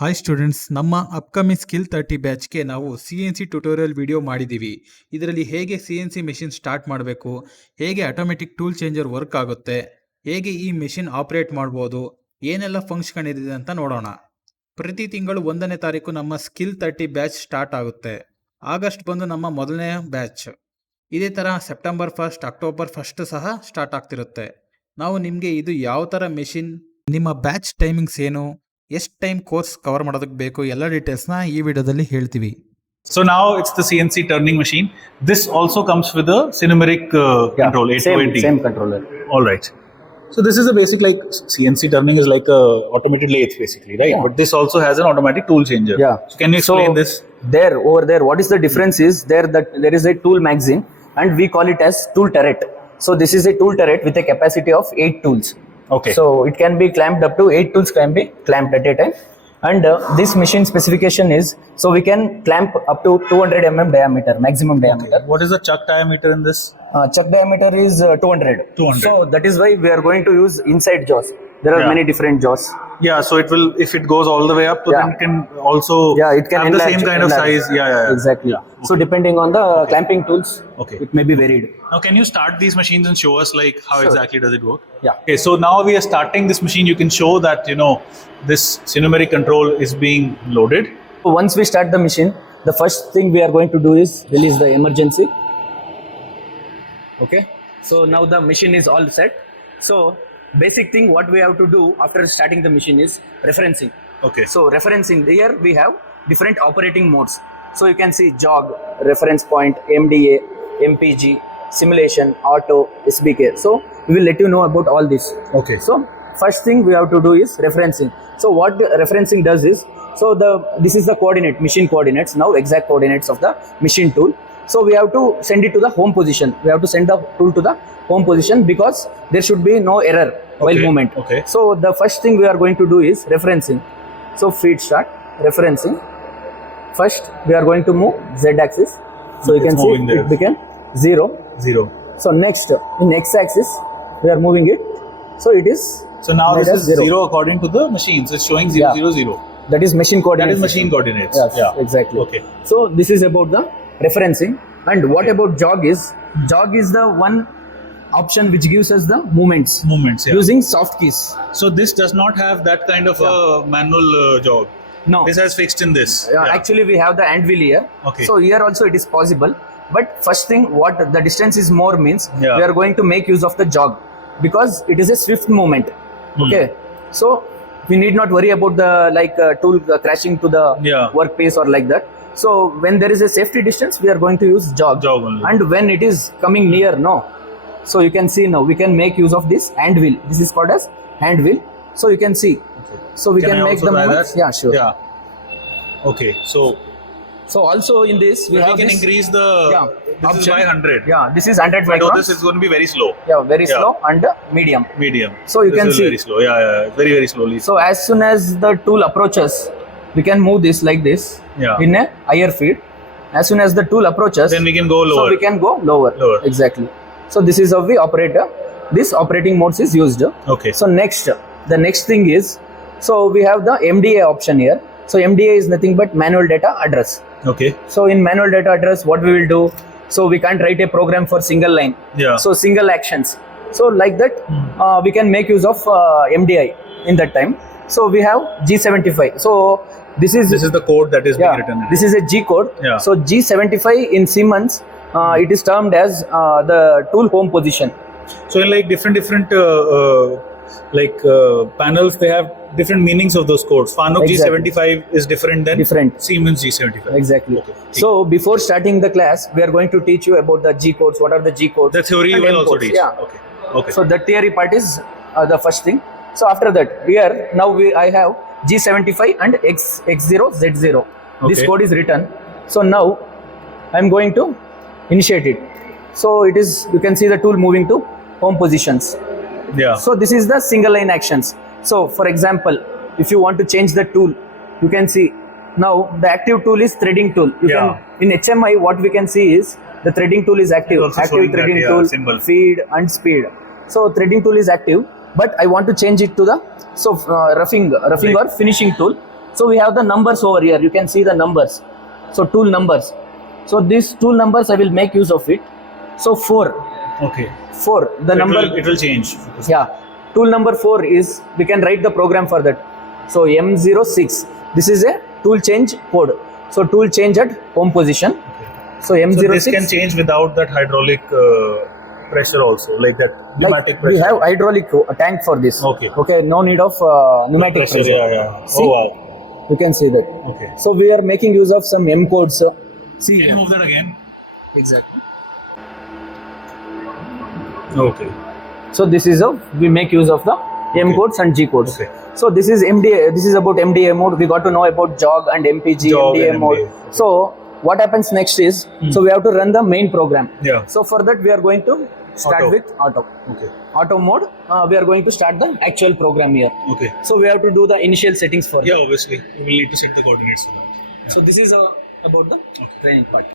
Hi students, ನಮ್ಮ upcoming skill 30 ಬ್ಯಾಚ್ಗೆ ನಾವು CNC tutorial video ಮಾಡಿದ್ದೀವಿ. ಇದರಲ್ಲಿ ಹೇಗೆ CNC ಮೆಷಿನ್ ಸ್ಟಾರ್ಟ್ ಮಾಡಬೇಕು, ಹೇಗೆ ಆಟೋಮೆಟಿಕ್ ಟೂಲ್ ಚೇಂಜರ್ ವರ್ಕ್ ಆಗುತ್ತೆ, ಹೇಗೆ ಈ ಮೆಷಿನ್ ಆಪರೇಟ್ ಮಾಡ್ಬೋದು, ಏನೆಲ್ಲ ಫಂಕ್ಷನ್ ಇದೆ ಅಂತ ನೋಡೋಣ. ಪ್ರತಿ ತಿಂಗಳು 1ನೇ ತಾರೀಕು ನಮ್ಮ ಸ್ಕಿಲ್ 30 ಬ್ಯಾಚ್ ಸ್ಟಾರ್ಟ್ ಆಗುತ್ತೆ. ಆಗಸ್ಟ್ ಬಂದು ನಮ್ಮ ಮೊದಲನೇ ಬ್ಯಾಚ್. ಇದೇ ಥರ ಸೆಪ್ಟೆಂಬರ್ 1st, ಅಕ್ಟೋಬರ್ 1st ಸಹ ಸ್ಟಾರ್ಟ್ ಆಗ್ತಿರುತ್ತೆ. ನಾವು ನಿಮಗೆ ಇದು ಯಾವ ಥರ ಮೆಷಿನ್, ನಿಮ್ಮ ಬ್ಯಾಚ್ ಟೈಮಿಂಗ್ಸ್ ಏನು, ಎಷ್ಟು ಟೈಮ್ ಕೋರ್ಸ್ ಕವರ್ ಮಾಡೋದಕ್ಕೆ ಬೇಕು, ಎಲ್ಲ ಡೀಟೇಲ್ಸ್ನ ಈ ವಿಡಿಯೋದಲ್ಲಿ ಹೇಳ್ತೀವಿ. So now it's the CNC turning machine. This also comes with a cinematic control, 820. Same controller. All right. So this is a basic, like CNC turning is like a automated lathe basically, right? Yeah. But this also has an automatic tool changer. Yeah. So can you explain this? Over there, what is the difference is there is a tool magazine and we call it as tool turret. So this is a tool turret with a capacity of 8 tools. Okay. So it can be clamped up to 8 tools can be clamped at a time. And this machine specification is, so we can clamp up to 200 mm diameter, maximum diameter. What is the chuck diameter in this? Chuck diameter is 200. 200. So that is why we are going to use inside jaws. There are many different jaws. Yeah, so it will, if it goes all the way up, so then it can also it can have the same kind of size. Yeah. Exactly. Yeah. So depending on the clamping tools, it may be varied. Now can you start these machines and show us like how exactly does it work? Yeah. Okay, so now we are starting this machine. You can show that, this cinematic control is being loaded. So once we start the machine, the first thing we are going to do is release the emergency. Okay. So now the machine is all set. So basic thing what we have to do after starting the machine is referencing. Okay. So referencing, here we have different operating modes. So you can see jog, reference point, MDA, MPG, simulation, auto, SBK. So we will let you know about all this. Okay. So first thing we have to do is referencing. So what the referencing does is, so this is the coordinate, machine coordinates, now exact coordinates of the machine tool. So we have to send it to the home position. We have to send the tool to the home position because there should be no error while movement. Okay. So the first thing we are going to do is referencing. So feed start, referencing. First we are going to move Z axis. So you can see it became 0. So next in X axis we are moving it. So it is. So now this is 0 according to the machine. So it's showing 0. That is machine coordinates. That is machine coordinates. Yes, exactly. Okay. So this is about the referencing. And what about jog is? Jog is the one option which gives us the movements. Using soft keys. So this does not have that kind of a manual jog. No. This has fixed in this. Actually we have the anvil here. Okay. So here also it is possible. But first thing, what the distance is more means, we are going to make use of the jog because it is a swift movement. Okay. So we need not worry about the tool crashing to the workpiece or like that. So when there is a safety distance, we are going to use jog only. And when it is coming near, no. So you can see now we can make use of this hand wheel. This is called as hand wheel. So you can see. Okay. So we can make the movements. Yeah, sure. Yeah. Okay. So also in this we can increase the this option. is by 100. Yeah, this is 100 microns. So this is going to be very slow. Yeah, very slow and medium. So you can see very slow. Yeah, very slowly. So as soon as the tool approaches, we can move this like this in a higher feed. As soon as the tool approaches, then we can go lower. So we can go lower. Exactly. So this is how we operate. This operating modes is used. Okay. So the next thing is, so we have the MDA option here. So MDA is nothing but manual data address. Okay. So in manual data address, what we will do? So we can't write a program for single line. Yeah. So single actions. So like that, we can make use of MDI in that time. So we have G75. So this is the code that is being written. This is a G code. Yeah. So G75 in Siemens, it is termed as the tool home position. So in like different panels, they have different meanings of those codes. Fanuc G75 is different than Siemens G75. Exactly. Okay. So before starting the class, we are going to teach you about the G codes. What are the G codes? The theory you will also teach. Yeah. Okay. So the theory part is the first thing. So after that, here now I have G75 and X0Z0. This code is written. So now I am going to initiate it. So it is, you can see the tool moving to home positions. Yeah. So this is the single line actions. So for example, if you want to change the tool, you can see now the active tool is threading tool. In HMI, what we can see is the threading tool is active. Active threading tool, feed and speed. So threading tool is active, but I want to change it to the roughing or finishing tool. So we have the numbers over here. You can see the numbers. So tool numbers. So these tool numbers I will make use of it. So 4. Okay. 4. The number. It will change. Yeah. Tool number 4 is we can write the program for that. So M06. This is a tool change code. So tool change at home position. Okay. So M06. So this can change without that hydraulic pressure also, like that pneumatic like pressure. we have hydraulic tank for this. Okay. Okay. No need of pneumatic pressure. Yeah. See? Oh wow. You can see that. Okay. So we are making use of some M codes. See. Can you move that again? Exactly. Okay. So this is we make use of the M codes and G codes. Okay. So this is MDA. This is about MDA mode. We got to know about jog and MPG, Jog MDA and mode. MDA. So what happens next is, so we have to run the main program. Yeah. So for that we are going to start Auto. with auto. Okay. Auto mode. We are going to start the actual program here. Okay. So we have to do the initial settings for Yeah, that. obviously. We will need to set the coordinates for that. So this is about the training part.